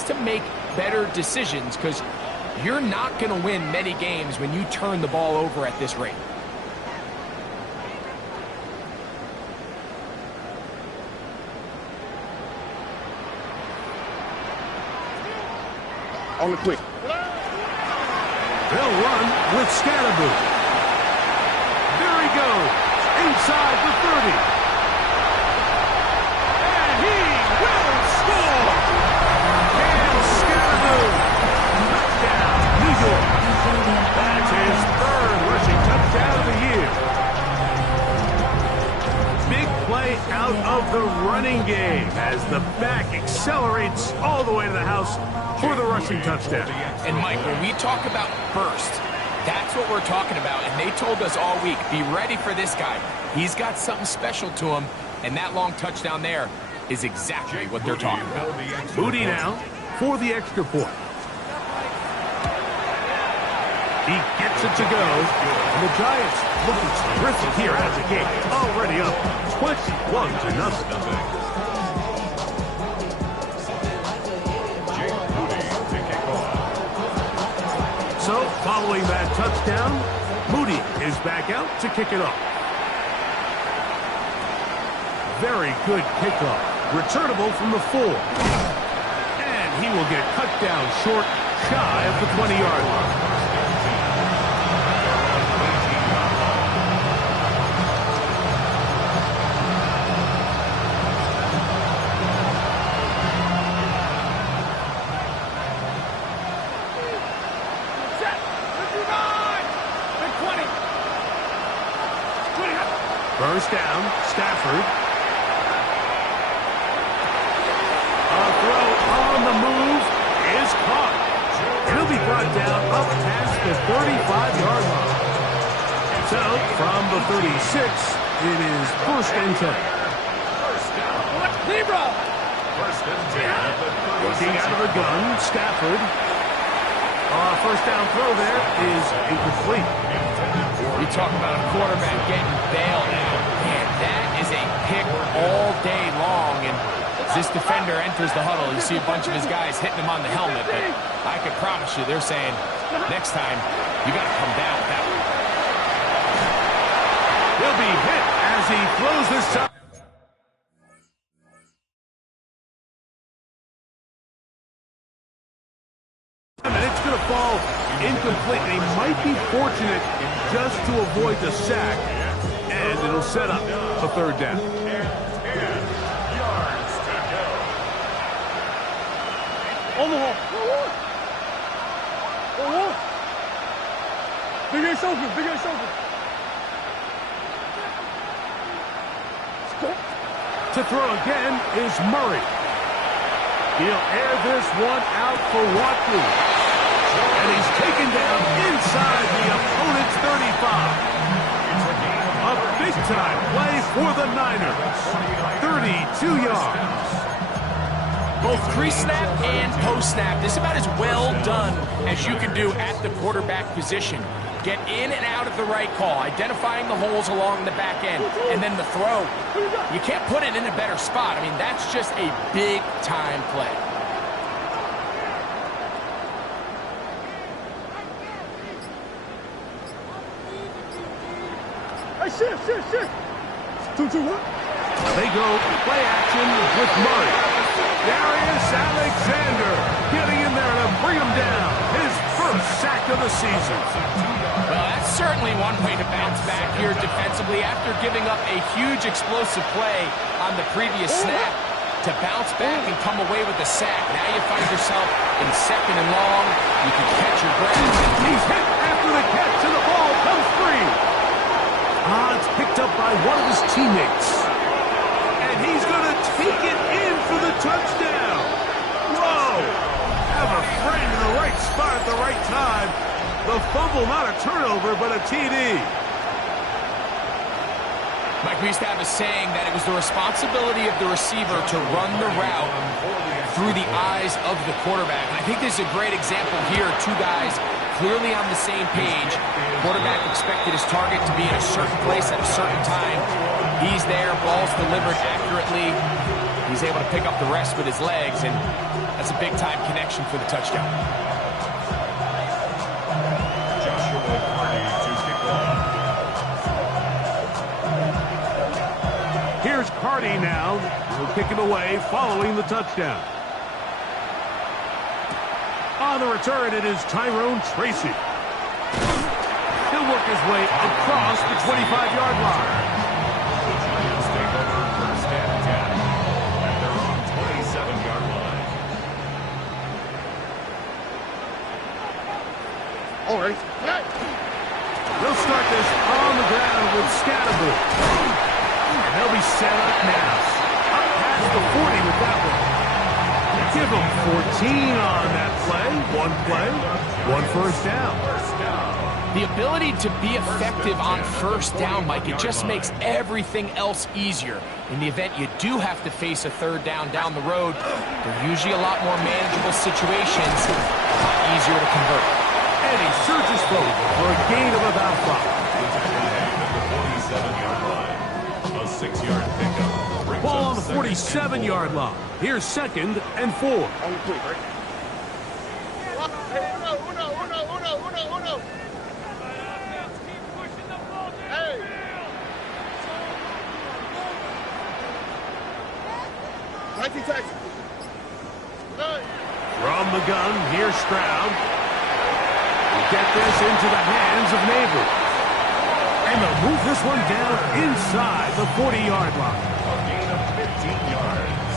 has to make better decisions because you're not going to win many games when you turn the ball over at this rate. On the quick. They'll run with Scatterboot. There he goes. Inside the 30. And he will score. Cam Scatterboot. Touchdown, New York. That's his third rushing touchdown of the year. Big play out of the running game as the back accelerates all the way to the house for the rushing touchdown. And Mike, when we talk about burst, that's what we're talking about. And they told us all week, be ready for this guy. He's got something special to him. And that long touchdown there is exactly what they're talking about. Moody now for the extra point. He gets it to go. And the Giants looking terrific here out of the gate. Already up 21-0. So, following that touchdown, Moody is back out to kick it off. Very good kickoff. Returnable from the 4. And he will get cut down short, shy of the 20-yard line. First down, Stafford. A throw on the move is caught. He'll be brought down up past the 35-yard line. So, from the 36, it is first and 10. Looking out of the gun, Stafford. First down throw there is incomplete. You talk about a quarterback getting bailed out. Man, that is a pick all day long. And as this defender enters the huddle, you see a bunch of his guys hitting him on the helmet. But I can promise you, they're saying, next time, you got to come down with that one. He'll be hit as he throws this time. And it's going to fall incomplete. They might be fortunate just to avoid the sack, and it'll set up a third down. 10 yards to go. On the hole. Big A's open. Big A's open. To throw again is Murray. He'll air this one out for Watkins. And he's taken down inside the opponent's 35. A big-time play for the Niners. 32 yards. Both pre-snap and post-snap, this is about as well done as you can do at the quarterback position. Get in and out of the right call, identifying the holes along the back end, and then the throw. You can't put it in a better spot. I mean, that's just a big-time play. Shift. 2-2-1. They go play action with Murray. Darius Alexander getting in there to bring him down. His first sack of the season. Well, that's certainly one way to bounce back here defensively after giving up a huge explosive play on the previous snap. To bounce back and come away with a sack. Now you find yourself in second and long. You can catch your breath. He's hit after the catch, and the ball comes free. It's picked up by one of his teammates. And he's going to take it in for the touchdown. Whoa! Have a friend in the right spot at the right time. The fumble, not a turnover, but a TD. Mike, we used to have a saying that it was the responsibility of the receiver to run the route through the eyes of the quarterback. And I think this is a great example here. Two guys clearly on the same page. Quarterback expected his target to be in a certain place at a certain time. He's there, ball's delivered accurately. He's able to pick up the rest with his legs, and that's a big-time connection for the touchdown. Joshua Carney to kick off. Here's Carney now. He'll kick it away following the touchdown. On the return, it is Tyrone Tracy. He'll work his way across the 25-yard line. The Giants take over first and 10, and they're on 27-yard line. All right. They'll start this on the ground with Scatterbury. And they'll be set up now. Up past the 40 with that one. Give them 14 on that play. One first down. The ability to be effective on first down, Mike, it just makes everything else easier. In the event you do have to face a third down the road, they're usually a lot more manageable situations, a lot easier to convert. And he surges forward for a gain of about 5. At the 47-yard line, a 6-yard pickup. Brings Ball on up the second. 47-yard line. Here's 2nd and 4. On the plate, right? Hey! Taxi. From the gun, here's Stroud. We'll get this into the hands of Neighbors. And they'll move this one down inside the 40-yard line. A gain of 15 yards.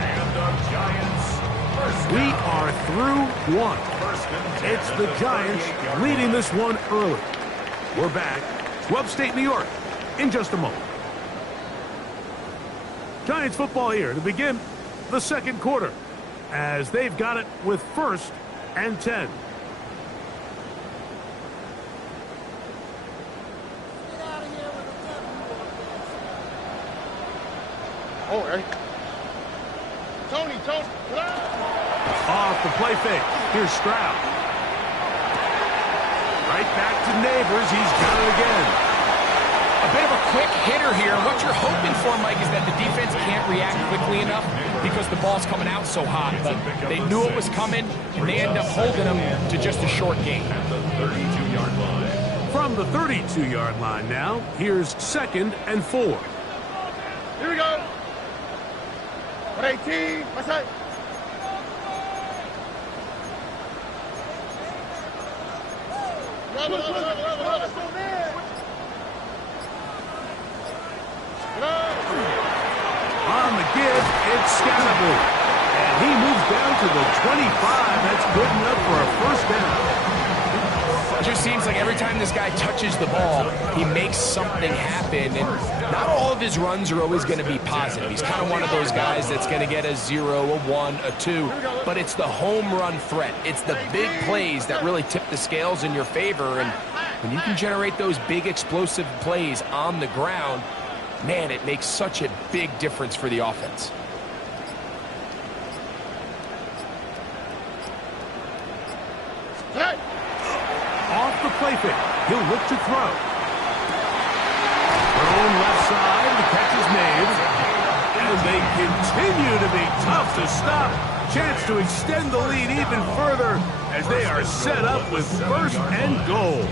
And the Giants first We down. are through one. First and 10 It's at the Giants 38-yard leading this one early. We're back to upstate New York in just a moment. Giants football here to begin the second quarter as they've got it with 1st and 10. All right. Tony. Off the play fake. Here's Stroud. Right back to Neighbors. He's got it again. A bit of a quick hitter here. What you're hoping for, Mike, is that the defense can't react quickly enough because the ball's coming out so hot. But they knew it was coming, and they end up holding them to just a short gain. at the 32-yard line. From the 32-yard line now, here's 2nd and 4. Here we go. 118. My side. Rub it. On the give, it's Scatterbury. And he moves down to the 25. That's good enough for a first down. It just seems like every time this guy touches the ball, he makes something happen. And not all of his runs are always going to be positive. He's kind of one of those guys that's going to get a 0, a 1, a 2. But it's the home run threat. It's the big plays that really tip the scales in your favor. And when you can generate those big explosive plays on the ground, man, it makes such a big difference for the offense. Hey! Off the play fake. He'll look to throw. Thrown left side. The catch is made. And they continue to be tough to stop. Chance to extend the lead even further as they are set up with 1st and goal.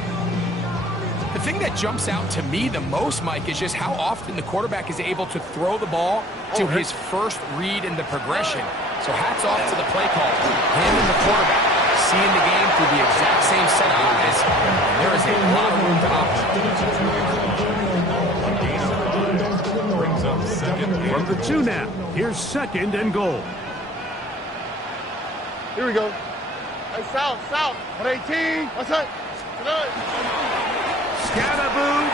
The thing that jumps out to me the most, Mike, is just how often the quarterback is able to throw the ball to his first read in the progression. So hats off to the play call. Him and the quarterback seeing the game through the exact same set of eyes. There is a lot of room to operate. Brings up second and From the 2 now, here's 2nd and goal. Here we go. Hey, south. 118. My side. Scatterboo.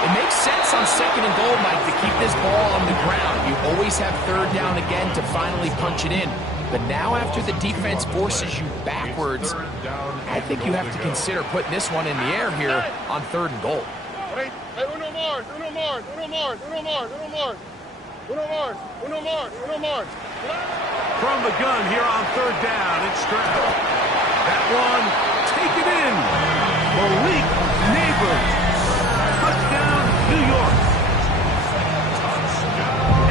It makes sense on 2nd and goal, Mike, to keep this ball on the ground. You always have 3rd down again to finally punch it in. But now after the defense forces you backwards, I think you have to consider putting this one in the air here on 3rd and goal. Hey, uno more. From the gun here on 3rd down, it's Stroud. That one, take it in. Malik Neighbors. Touchdown, New York.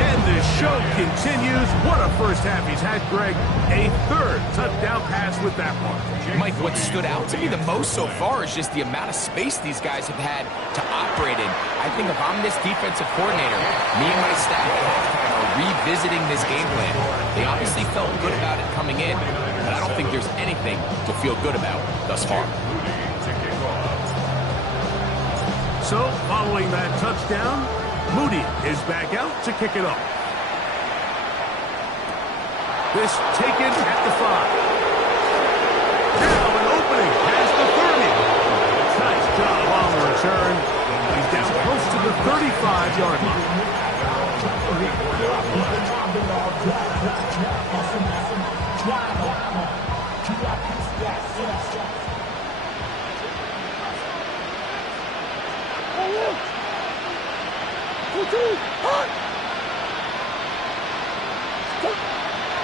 And this show continues. What a first half he's had, Greg. A third touchdown pass with that one. Mike, what stood out to me the most so far is just the amount of space these guys have had to operate in. I think if I'm this defensive coordinator, me and my staff at halftime are revisiting this game plan. They obviously felt good about it coming in, but I don't think there's anything to feel good about thus far. So, following that touchdown, Moody is back out to kick it off. This taken at the 5. Now an opening past the 30. Nice job on the return. He's down close to the 35-yard line.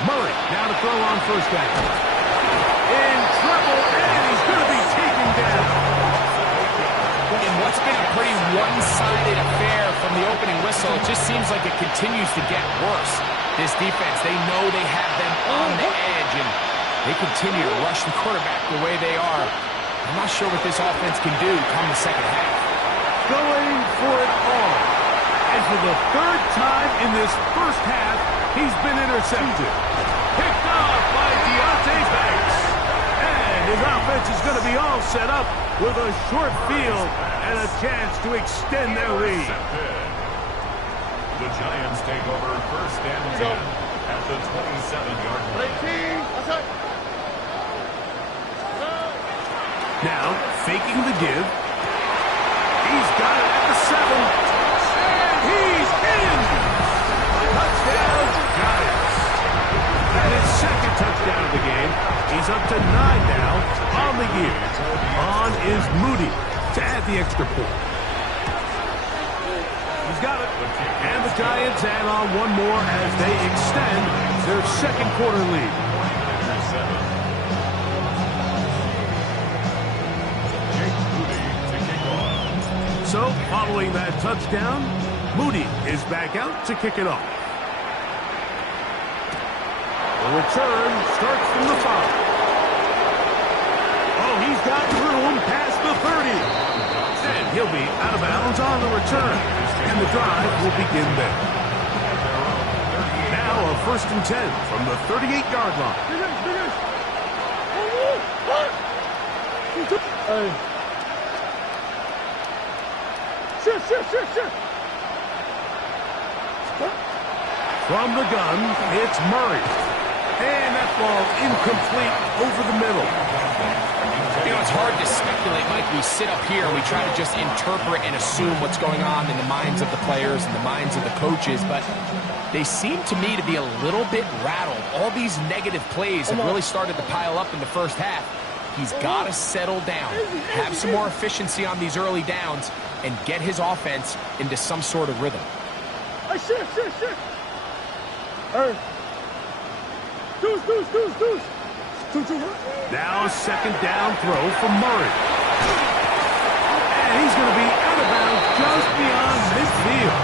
Murray now to throw on first down. In trouble, and he's going to be taken down. In what's been a pretty one-sided affair from the opening whistle, it just seems like it continues to get worse. This defense, they know they have them on the edge, and they continue to rush the quarterback the way they are. I'm not sure what this offense can do come the second half. Going for it all. And for the third time in this first half, he's been intercepted. Picked off by Deontay Banks. And his offense is going to be all set up with a short field and a chance to extend their lead. The Giants take over first and 10 at the 27-yard line. 18. That's it. Now, faking the give. He's got it at the 7. And he's in! Touchdown, Giants. And his second touchdown of the game. He's up to 9 now on the year. On is Moody to add the extra point. He's got it. And the Giants add on one more as they extend their second quarter lead. So, following that touchdown, Moody is back out to kick it off. The return starts from the 5. Oh, he's got room past the 30. And he'll be out of bounds on the return. And the drive will begin there. Now a first and 10 from the 38-yard line. From the gun, it's Murray. And that ball incomplete over the middle. You know, it's hard to speculate, Mike. We sit up here and we try to just interpret and assume what's going on in the minds of the players and the minds of the coaches, but they seem to me to be a little bit rattled. All these negative plays have really started to pile up in the first half. He's got to settle down, have some more efficiency on these early downs, and get his offense into some sort of rhythm. Now second down throw from Murray. And he's going to be out of bounds just beyond midfield.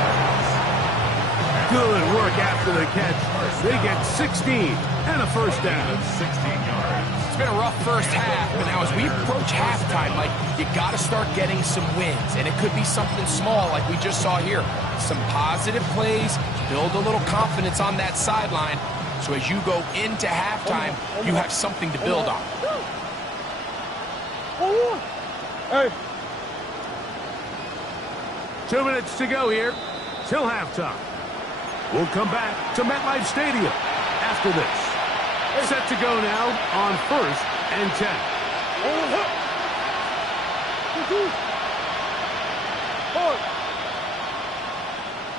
Good work after the catch. They get 16 and a first down. 16 yards. It's been a rough first half, but now as we approach halftime, like, you got to start getting some wins, and it could be something small like we just saw here. Some positive plays, build a little confidence on that sideline, so as you go into halftime, you have something to build on. Hey. 2 minutes to go here till halftime. We'll come back to MetLife Stadium after this. Set to go now on first and 10.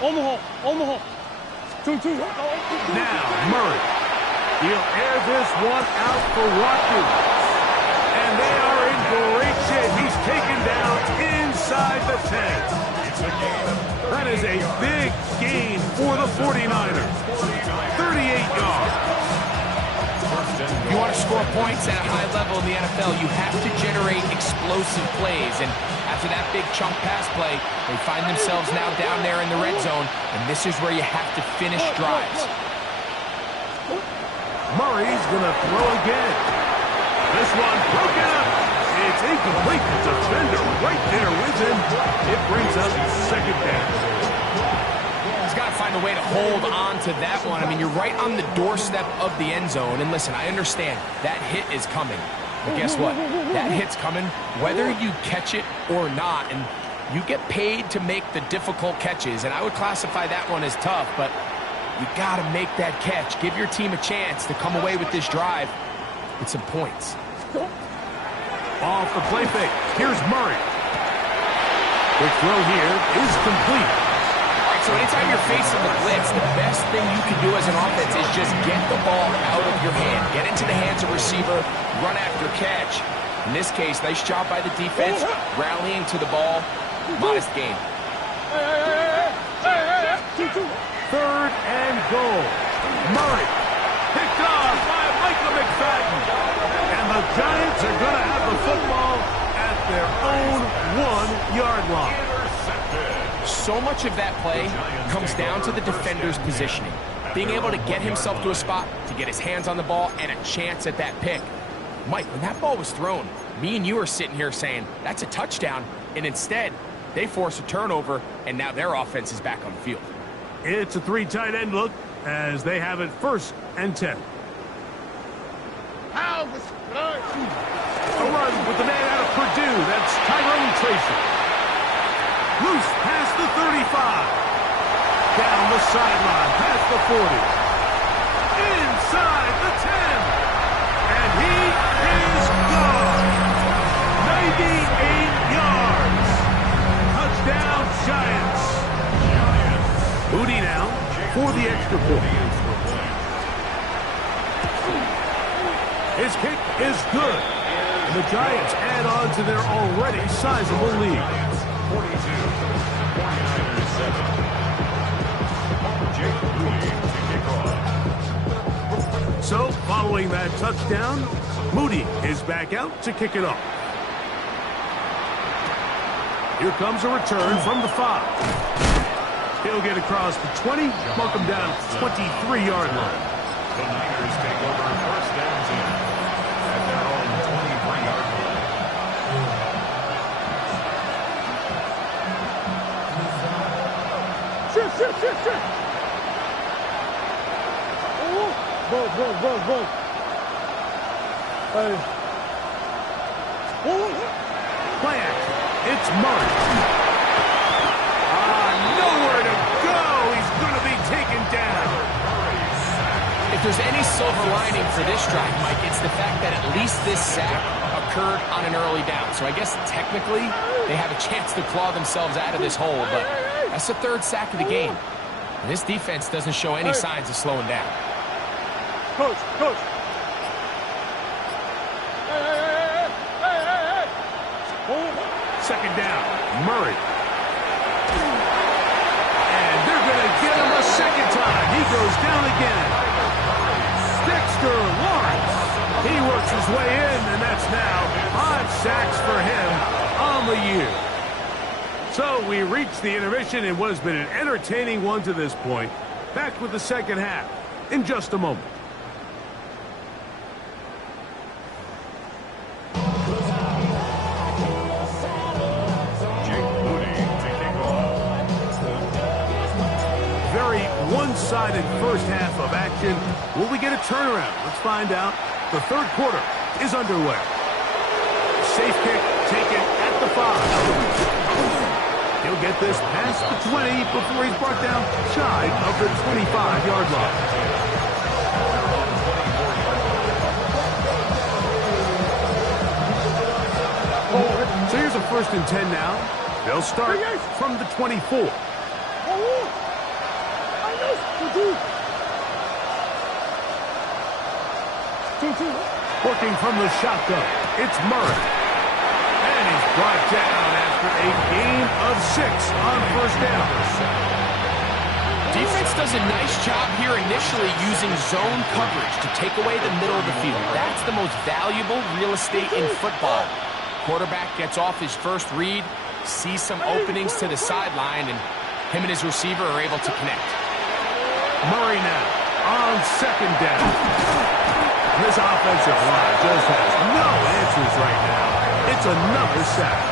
Omaha. Now Murray. He'll air this one out for Watkins. And they are in great shape. He's taken down inside the 10. That is a big gain for the 49ers. 38 yards. If you want to score points at a high level in the NFL, you have to generate explosive plays. And after that big chunk pass play, They find themselves now down there in the red zone, and this is where you have to finish drives. Murray's going to throw again. This one broken up. It's incomplete. The defender right there with him. It brings up second down. He's got to find a way to hold on to that one. I mean, you're right on the doorstep of the end zone. And listen, I understand that hit is coming. But guess what? That hit's coming whether you catch it or not. And you get paid to make the difficult catches. And I would classify that one as tough, but you got to make that catch. Give your team a chance to come away with this drive with some points. Off the play fake. Here's Murray. Quick throw here is complete. All right, so anytime you're facing the blitz, the best thing you can do as an offense is just get the ball out of your hand. Get into the hands of receiver, run after catch. In this case, nice job by the defense, rallying to the ball. Modest gain. Third and goal. Murray picked off by Michael McFadden. And the Giants are going to have the football at their own 1-yard line. So much of that play comes down to the defender's positioning. Being able to get himself to a spot, to get his hands on the ball, and a chance at that pick. Mike, when that ball was thrown, me and you are sitting here saying, that's a touchdown. And instead, they force a turnover, and now their offense is back on the field. It's a 3 tight end look as they have it 1st and 10. How was A run with the man out of Purdue. That's Tyrone Tracy. Loose past the 35. Down the sideline, past the 40. Inside the 10. And he is gone. 98 yards. Touchdown, Giants. Moody now for the extra point. His kick is good. And the Giants add on to their already sizable lead. 42, 49ers 7. Jake Moody to kick off. So, following that touchdown, Moody is back out to kick it off. Here comes a return from the 5. He'll get across the 20, mark him down at the 23-yard line. The Niners take over 1st and 10 at their own 23-yard line. Shit. Go. Hey. Play action. It's Murray. Nowhere to go. He's going to be taken down. If there's any silver lining for this drive, Mike, it's the fact that at least this sack occurred on an early down. So I guess technically they have a chance to claw themselves out of this hole, but that's the 3rd sack of the game. And this defense doesn't show any signs of slowing down. Coach. Second down, Murray. And they're going to get him a second time. He goes down again. Dexter Lawrence. He works his way in, and that's now 5 sacks for him on the year. So we reach the intermission in what has been an entertaining one to this point. Back with the second half in just a moment. One-sided first half of action. Will we get a turnaround? Let's find out. The 3rd quarter is underway. Safe kick taken at the 5. He'll get this past the 20 before he's brought down shy of the 25-yard line. So here's a 1st and 10 now. They'll start from the 24. Working from the shotgun, it's Murray. And he's brought down after a gain of 6 on 1st down. Defense does a nice job here initially using zone coverage to take away the middle of the field. That's the most valuable real estate in football. Quarterback gets off his first read, sees some openings to the sideline, and him and his receiver are able to connect. Murray now on second down. This offensive line just has no answers right now. It's another sack.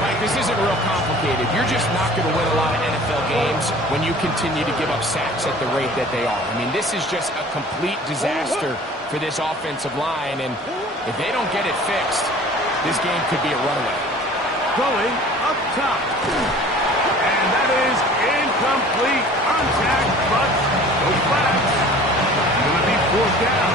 Mike, this isn't real complicated. You're just not going to win a lot of NFL games when you continue to give up sacks at the rate that they are. I mean, this is just a complete disaster for this offensive line, and if they don't get it fixed, this game could be a runaway. Going up top. And that is incomplete. Contact, but no flags. Going to be fourth down.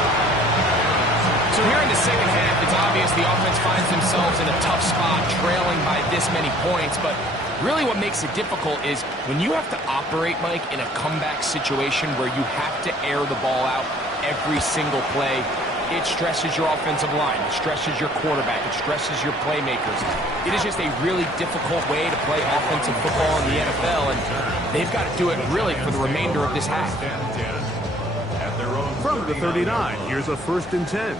So here in the second half, it's obvious the offense finds themselves in a tough spot, trailing by this many points. But really what makes it difficult is when you have to operate, Mike, in a comeback situation where you have to air the ball out every single play, it stresses your offensive line, it stresses your quarterback, it stresses your playmakers. It is just a really difficult way to play offensive football in the NFL, and they've got to do it really for the remainder of this half. From the 39, here's a 1st and 10.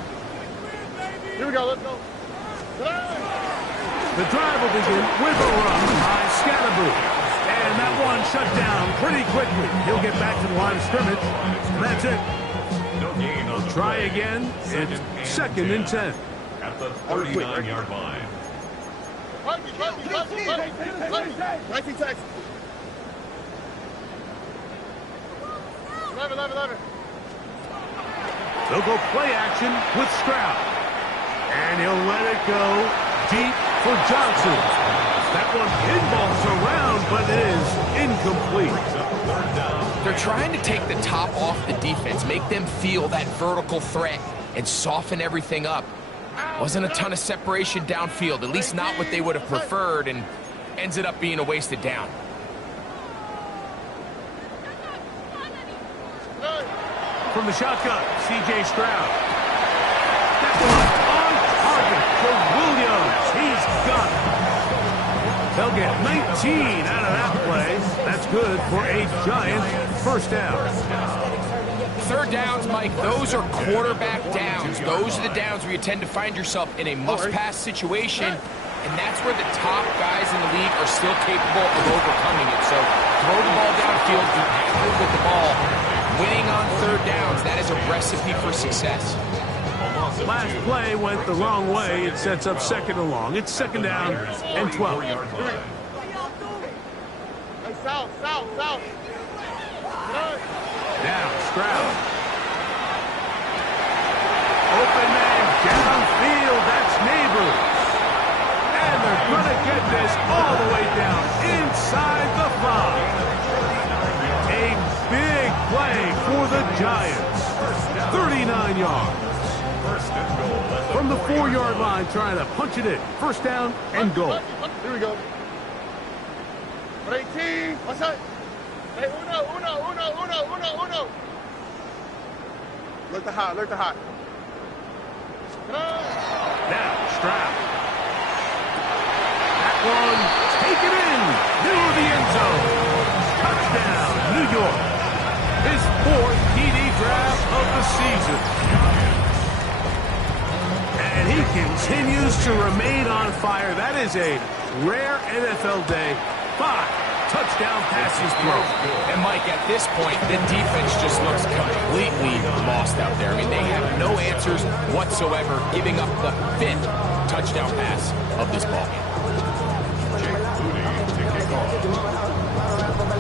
Here we go, let's go. The drive will begin with a run by Scalaboo. And that one shut down pretty quickly. He'll get back to the line of scrimmage. That's it. No gain on the Try play. again. It's 2nd and 10. At the 39-yard line. Right text. 11. They'll go play action with Stroud. And he'll let it go deep for Johnson. That one pinballs around, but it is incomplete. They're trying to take the top off the defense, make them feel that vertical threat, and soften everything up. Wasn't a ton of separation downfield, at least not what they would have preferred, and ends up being a wasted down. From the shotgun, C.J. Stroud. That one on target for Williams. He's got it. They'll get 19 out of that play. That's good for a Giant 1st down. 3rd downs, Mike, those are quarterback downs. Those are the downs where you tend to find yourself in a must-pass situation, and that's where the top guys in the league are still capable of overcoming it. So throw the ball downfield, be accurate with the ball. Winning on 3rd downs, that is a recipe for success. Last play went the wrong way. It sets up 2nd and long. It's 2nd down and 12. Hey, south. Now Stroud. Open man downfield. That's Neighbors. And they're going to get this all the way down inside the 5. A big play for the Giants. 39 yards. From the 4-yard line, trying to punch it in. 1st down and goal. Here we go. 18. What's that? Hey, uno. Look the hot. Now Stroud. That one taken in. Middle of the end zone. Touchdown, New York. His 4th TD draft of the season. And he continues to remain on fire. That is a rare NFL day. 5 touchdown passes thrown. And Mike, at this point, the defense just looks completely lost out there. I mean, they have no answers whatsoever, giving up the 5th touchdown pass of this ballgame.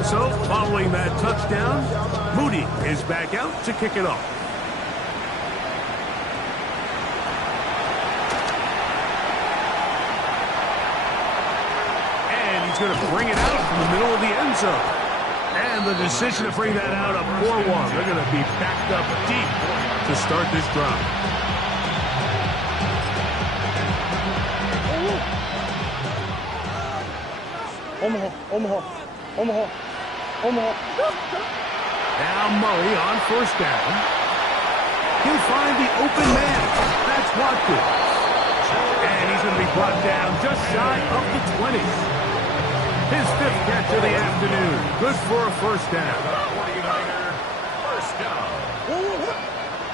So, following that touchdown, Moody is back out to kick it off. And he's going to bring it out from the middle of the end zone. And the decision to bring that out, a 4-1. They're going to be backed up deep to start this drive. Omaha. Now Murray on 1st down. He'll find the open man. That's Watkins. And he's going to be brought down just shy of the 20. His 5th catch of the afternoon. Good for a 1st down. 49er, 1st down.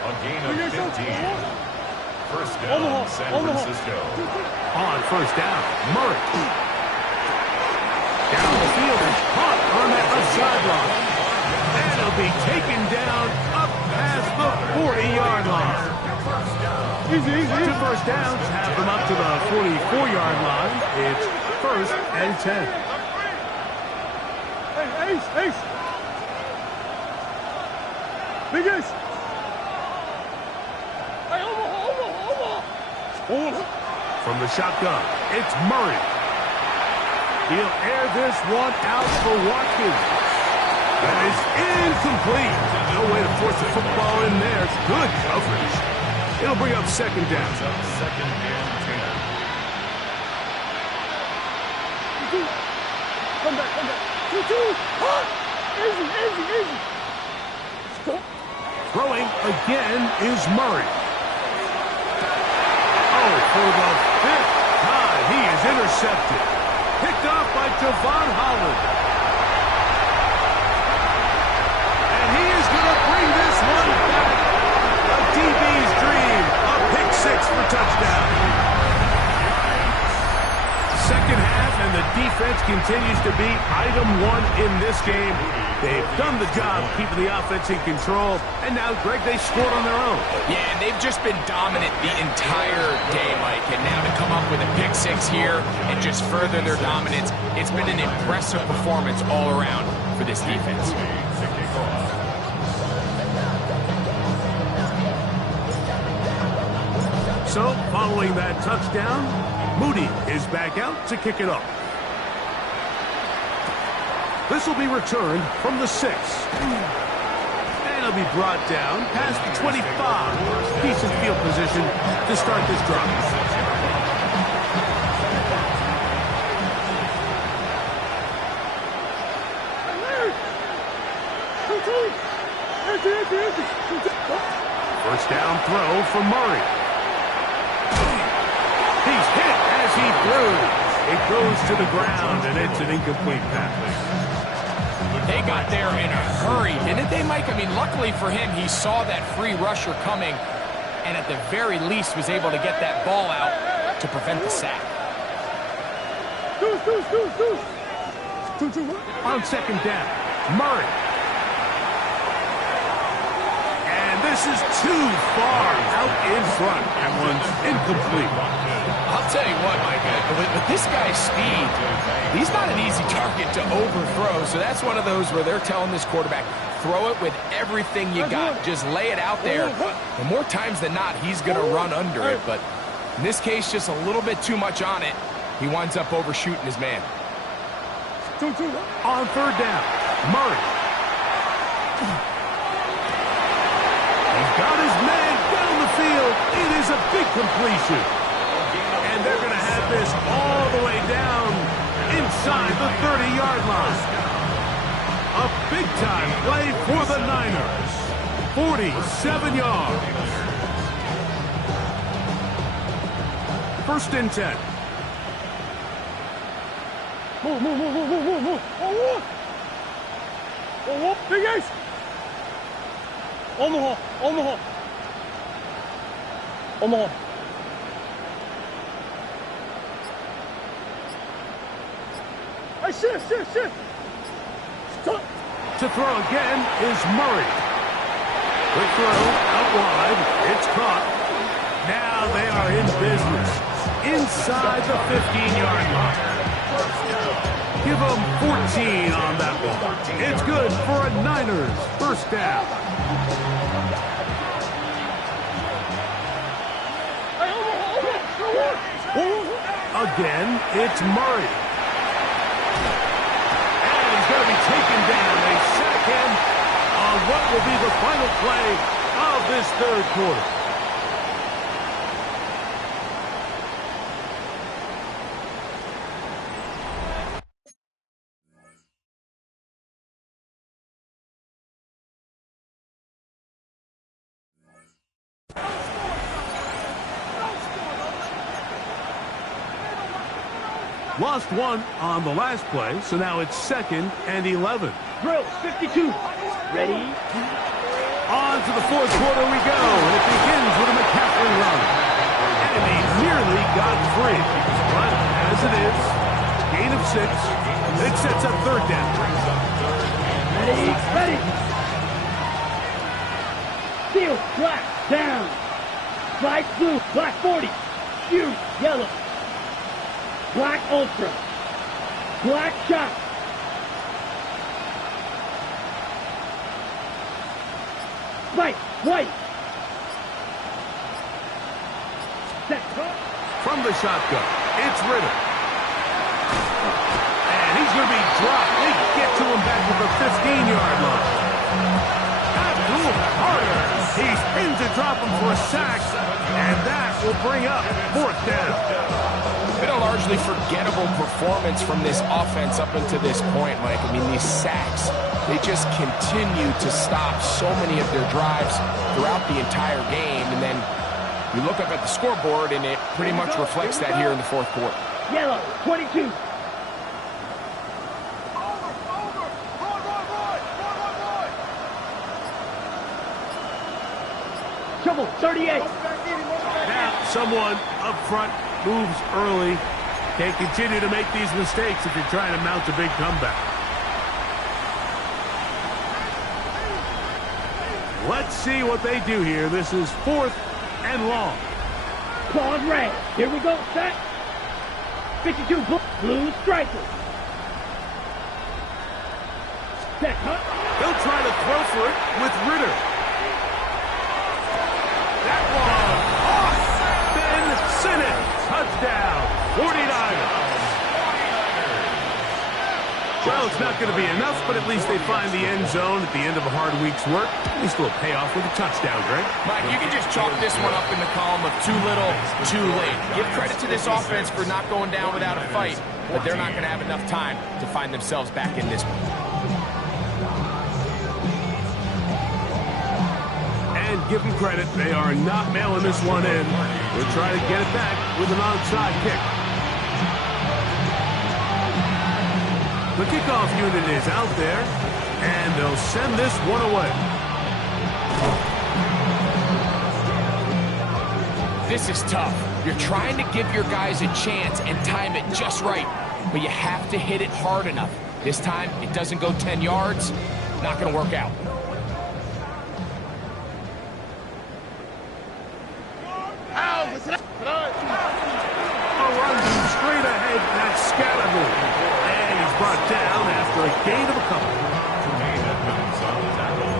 A gain of 15. First down, San Francisco. On first down, Murray. Down the field and caught on that left sideline. And it'll be taken down up past the 40-yard line. Two first downs have them up to the 44-yard line. It's first and 10. Hey, Ace. Big Ace. Hey, over. From the shotgun, it's Murray. He'll air this one out for Watkins. That is incomplete. No way to force the football in there. It's good coverage. It'll bring up second down. Second and 10. Come back. 2-2. Hot. Easy. Stop. Throwing again is Murray. Oh, for the fifth time, he is intercepted. Picked off by Javon Holland. And he is going to bring this one back. A DB's dream. A pick six for touchdown. Second half, and the defense continues to be item one in this game. They've done the job keeping the offense in control, and now, Greg, they scored on their own. Yeah, and they've just been dominant the entire day, Mike. And now to come up with a pick six here and just further their dominance, it's been an impressive performance all around for this defense. So, following that touchdown, Moody is back out to kick it off. This will be returned from the 6. And it'll be brought down past the 25. Decent field position to start this drive. First down throw for Murray. He's hit as he threw. It goes to the ground, and it's an incomplete pass. They got there in a hurry, didn't they, Mike? I mean, luckily for him, he saw that free rusher coming, and at the very least was able to get that ball out to prevent the sack. On second down, Murray. And this is too far out in front. That one's incomplete. I'll tell you what, Mike, with this guy's speed, he's not an easy target to overthrow. So that's one of those where they're telling this quarterback, throw it with everything you got. Just lay it out there. And more times than not, he's going to run under it. But in this case, just a little bit too much on it. He winds up overshooting his man. On third down, Murray. He's got his man down the field. It is a big completion. And they're going to have this all the way down inside the 30-yard line. A big-time play for the Niners. 47 yards. First and 10. Move. Big Ace. Omaha. Hey, shit. Stop. To throw again is Murray. Quick throw out wide. It's caught. Now they are in business. Inside the 15-yard line. Give them 14 on that one. It's good for a Niners first down. Again, it's Murray. And he's going to be taken down. They sack him on what will be the final play of this third quarter. Lost one on the last play, so now it's 2nd and 11. Drill, 52. Ready? On to the fourth quarter we go, and it begins with a McCaffrey run. free. But as it is, gain of 6. It sets up third down. Ready. Field, black, down. Flag blue, black 40. Shoot, yellow. Black ultra. Black shot. White, white. Set cut. From the shotgun, it's Ritter. And he's going to be dropped. They get to him back at the 15-yard line. Abdul-Carter. He's in to drop him for a sack. And that will bring up fourth down. Been a largely forgettable performance from this offense up until this point, Mike. I mean, these sacks, they just continue to stop so many of their drives throughout the entire game. And then you look up at the scoreboard, and it pretty much reflects that here in the fourth quarter. Yellow, 22. Trouble, 38. Now, someone up front moves early. Can't continue to make these mistakes if you're trying to mount a big comeback. Let's see what they do here. This is 4th and long. Claws red. Here we go, set. 52 blue striker. Set, huh? They'll try to throw for it with Ritter. That one off. Ben Simmons. Touchdown. 49ers. Well, it's not going to be enough, but at least they find the end zone at the end of a hard week's work. At least they'll pay off with a touchdown, Greg. Mike, you can just chalk this one up in the column of too little, too late. Give credit to this offense for not going down without a fight, but they're not going to have enough time to find themselves back in this one. And give them credit, they are not mailing this one in. They'll try to get it back with an onside kick. The kickoff unit is out there, and they'll send this one away. This is tough. You're trying to give your guys a chance and time it just right, but you have to hit it hard enough. This time, it doesn't go 10 yards. Not going to work out. Straight ahead, that's Scalaboo. And he's brought down after a gain of a couple. Jermaine Edmonds on the tackle.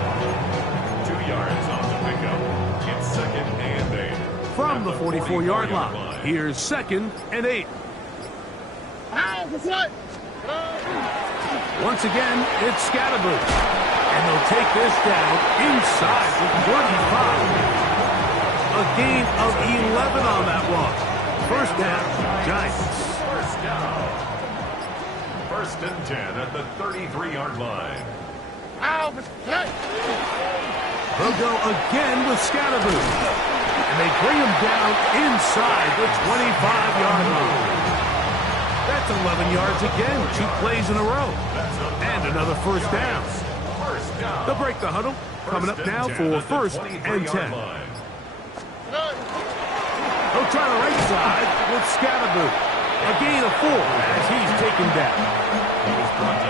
2 yards on the pickup. It's 2nd and 8. From the 44-yard line, here's 2nd and 8. Once again, it's Scalaboo. And they'll take this down inside the 25. A gain of 11 on that one. First down, Giants. First down. 1st and 10 at the 33-yard line. They'll go again with Scalaboo. And they bring him down inside the 25-yard line. That's 11 yards again, 2 plays in a row. And another first down. They'll break the huddle. Coming up now for 1st and 10. They'll try the right side with Scalaboo. A gain of 4 as he's taken down.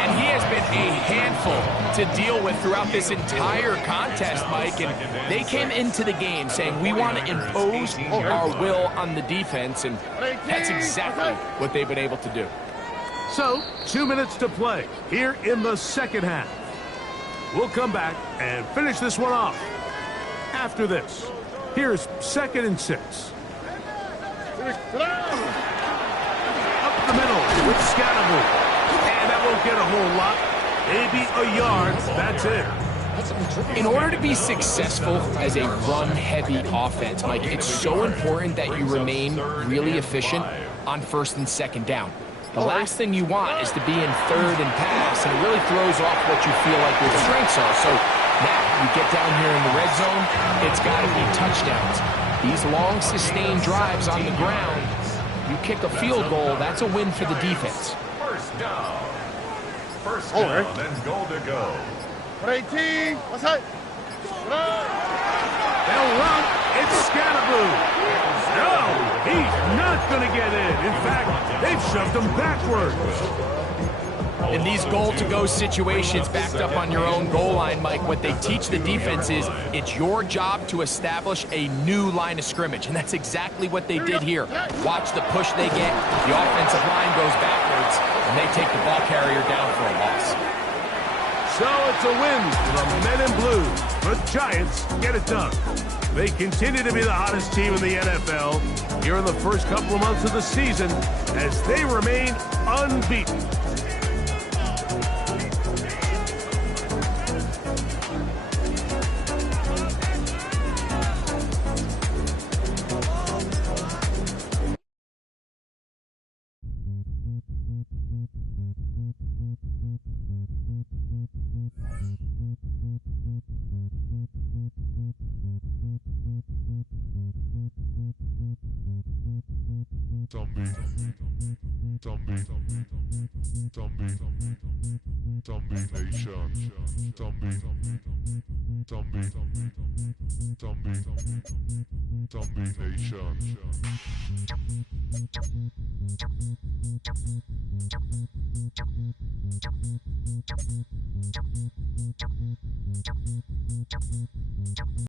And he has been a handful to deal with throughout this entire contest, Mike. And they came into the game saying, we want to impose our will on the defense. And that's exactly what they've been able to do. So, 2 minutes to play here in the second half. We'll come back and finish this one off after this. Here's 2nd and 6. Up the middle with Scalaboo. And that won't get a whole lot. Maybe a yard. That's it. In order to be successful as a run-heavy offense, Mike, it's so important that you remain really efficient on 1st and 2nd down. The last thing you want is to be in 3rd and pass, and it really throws off what you feel like your strengths are. So now you get down here in the red zone, it's got to be touchdowns. These long, sustained drives on the ground, you kick a field goal, that's a win for the defense. First down. First down and goal to go. 18. What's that? They'll run. It's Scalaboo. No, he's not going to get in. In fact, they've shoved him backwards. In these goal-to-go situations backed up on your own goal line, Mike, what they teach the defense is it's your job to establish a new line of scrimmage, and that's exactly what they did here. Watch the push they get. The offensive line goes backwards, and they take the ball carrier down for a loss. So it's a win for the men in blue. The Giants get it done. They continue to be the hottest team in the NFL here in the first couple of months of the season as they remain unbeaten. Zombie Nation.